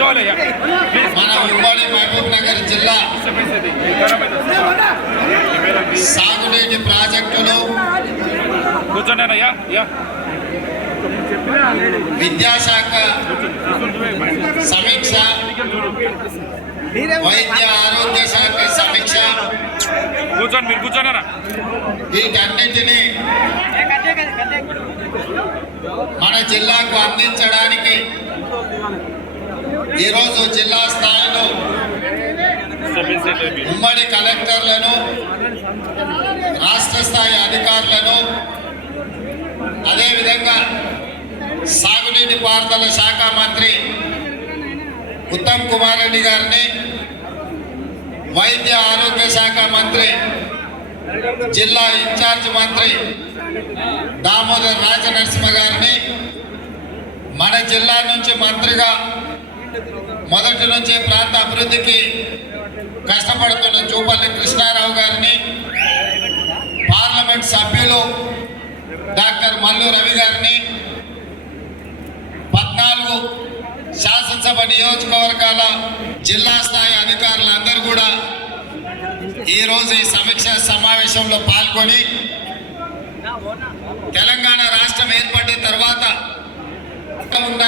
మన ఉమ్మడి మహబూబ్ నగర్ జిల్లా సాగునీటి ప్రాజెక్టులు, విద్యాశాఖ సమీక్ష, వైద్య ఆరోగ్య శాఖ సమీక్ష, వీటన్నిటినీ మన జిల్లాకు అందించడానికి ఈరోజు జిల్లా స్థాయిలో ఉమ్మడి కలెక్టర్లను, రాష్ట్ర స్థాయి అధికారులను, అదేవిధంగా సాగునీటి పారుదల శాఖ మంత్రి ఉత్తమ్ కుమార్ రెడ్డి గారిని, వైద్య ఆరోగ్య శాఖ మంత్రి, జిల్లా ఇన్ఛార్జ్ మంత్రి దామోదర్ రాజనరసింహ గారిని, మన జిల్లా నుంచి మంత్రిగా మొదటి నుంచి ప్రాంత అభివృద్ధికి కష్టపడుతున్న జూపల్లి కృష్ణారావు గారిని, పార్లమెంట్ సభ్యులు డాక్టర్ మల్లు రవి గారిని, 14 శాసనసభ నియోజకవర్గాల జిల్లా స్థాయి అధికారులందరూ కూడా ఈరోజు ఈ సమీక్ష సమావేశంలో పాల్గొని తెలంగాణ రాష్ట్రం ఏర్పడిన తర్వాత ఉన్న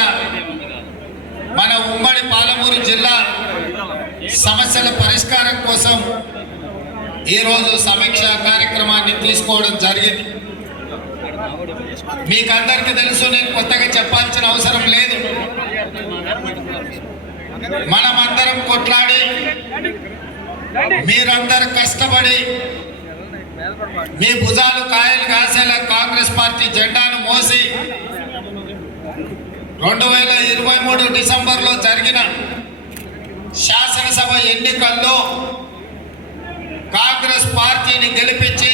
మన ఉమ్మడి పాలమూరు జిల్లా సమస్యల పరిష్కారం కోసం ఈరోజు సమీక్ష కార్యక్రమాన్ని తీసుకోవడం జరిగింది. మీకందరికీ తెలుసు, నేను కొత్తగా చెప్పాల్సిన అవసరం లేదు. మనమందరం కొట్లాడి, మీరందరూ కష్టపడి, మీ భుజాలు కాయలు కాసేలా కాంగ్రెస్ పార్టీ జెండాను మోసి 2023 డిసెంబర్లో జరిగిన శాసనసభ ఎన్నికల్లో కాంగ్రెస్ పార్టీని గెలిపించి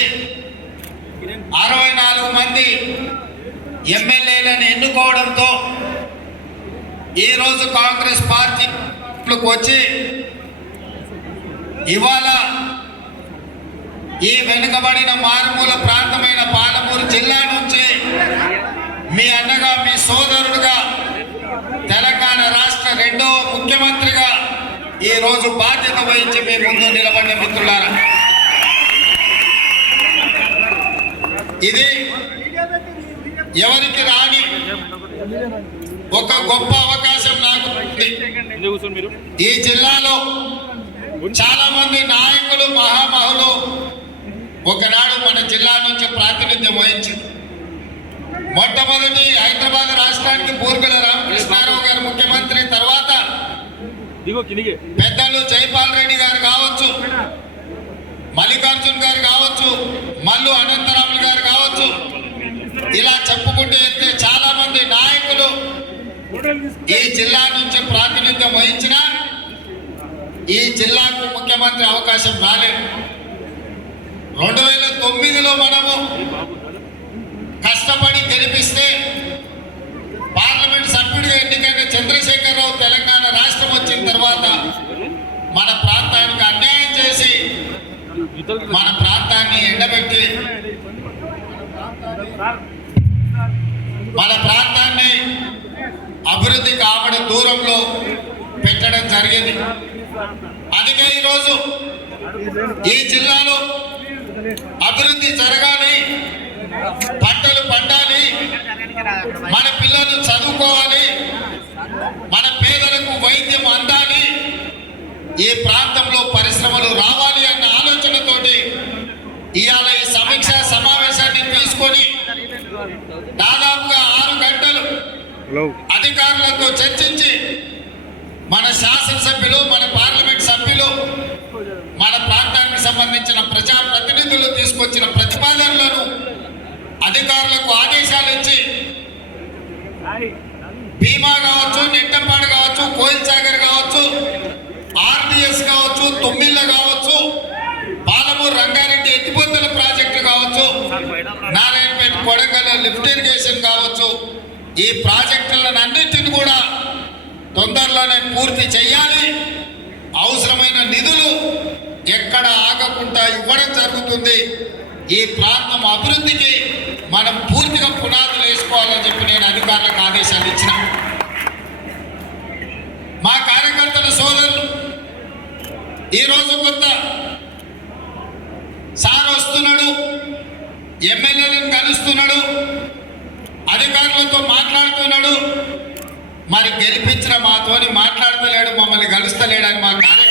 64 మంది ఎమ్మెల్యేలను ఎన్నుకోవడంతో ఈరోజు కాంగ్రెస్ పార్టీకి వచ్చి ఇవాళ ఈ వెనుకబడిన మారుమూల ప్రాంతమైన పాలమూరు జిల్లా నుంచి మీ అన్నగా, మీ సోదరుడుగా, తెలంగాణ రాష్ట్ర 2వ ముఖ్యమంత్రిగా ఈరోజు బాధ్యత వహించి మీ ముందు నిలబడిన మిత్రులారా, ఇది ఎవరికి రాని ఒక గొప్ప అవకాశం నాకు. ఈ జిల్లాలో చాలా మంది నాయకులు, మహామహులు ఒకనాడు మన జిల్లా నుంచి ప్రాతినిధ్యం వహించారు. మొట్టమొదటి హైదరాబాద్ రాష్ట్రానికి బూర్గుల రామకృష్ణారావు గారు ముఖ్యమంత్రి, తర్వాత పెద్దలు జైపాల్ రెడ్డి గారు కావచ్చు, మల్లికార్జున్ గారు కావచ్చు, మల్లు అనంతరాములు గారు కావచ్చు, ఇలా చెప్పుకుంటూ వెళ్తే చాలా మంది నాయకులు ఈ జిల్లా నుంచి ప్రాతినిధ్యం వహించిన ఈ జిల్లాకు ముఖ్యమంత్రి అవకాశం రాలేదు. 2009లో మనము కష్టపడి గెలిపిస్తే పార్లమెంట్ సభ్యుడిగా ఎన్నికైన చంద్రశేఖరరావు తెలంగాణ రాష్ట్రం వచ్చిన తర్వాత మన ప్రాంతానికి అన్యాయం చేసి, మన ప్రాంతాన్ని ఎండబెట్టి, మన ప్రాంతాన్ని అభివృద్ధి కావడం దూరంలో పెట్టడం జరిగింది. అందుకే ఈరోజు ఈ జిల్లాలో అభివృద్ధి జరగాలి, పంటలు పండాలి, మన పిల్లలు చదువుకోవాలి, మన పేదలకు వైద్యం అందాలి, ఈ ప్రాంతంలో పరిశ్రమలు రావాలి అన్న ఆలోచనతోటి ఇవాళ ఈ సమీక్ష సమావేశాన్ని తీసుకొని దాదాపుగా 6 గంటలు అధికారులతో చర్చించి మన శాసనసభ్యులు, మన పార్లమెంట్ సభ్యులు, మన ప్రాంతానికి సంబంధించిన ప్రజాప్రతినిధులు తీసుకొచ్చిన ప్రతిపాదనలను అధికారులకు ఆదేశాలు ఇచ్చి భీమా కావచ్చు, నెట్టంపాడు కావచ్చు, కోయిల్ సాగర్ కావచ్చు, ఆర్డిఎస్ కావచ్చు, తుమ్మిళ్ళ కావచ్చు, పాలమూరు రంగారెడ్డి ఎత్తిపోతల ప్రాజెక్టు కావచ్చు, నారాయణపేట కొడంగల్ లిఫ్ట్ ఇరిగేషన్ కావచ్చు, ఈ ప్రాజెక్టులను అన్నింటిని కూడా తొందరలోనే పూర్తి చేయాలి. అవసరమైన నిధులు ఎక్కడ ఆగకుండా ఇవ్వడం జరుగుతుంది. ఈ ప్రాంతం అభివృద్ధికి మనం పూర్తిగా పునాదులు వేసుకోవాలని చెప్పి నేను అధికారులకు ఆదేశాలు ఇచ్చిన. మాకు ఈరోజు కొత్త సార్ వస్తున్నాడు, ఎమ్మెల్యేలను కలుస్తున్నాడు, అధికారులతో మాట్లాడుతున్నాడు. మరి గెలిపించిన మాతోని మాట్లాడతలేడు, మమ్మల్ని కలుస్తలేడని మా కార్యకర్తలు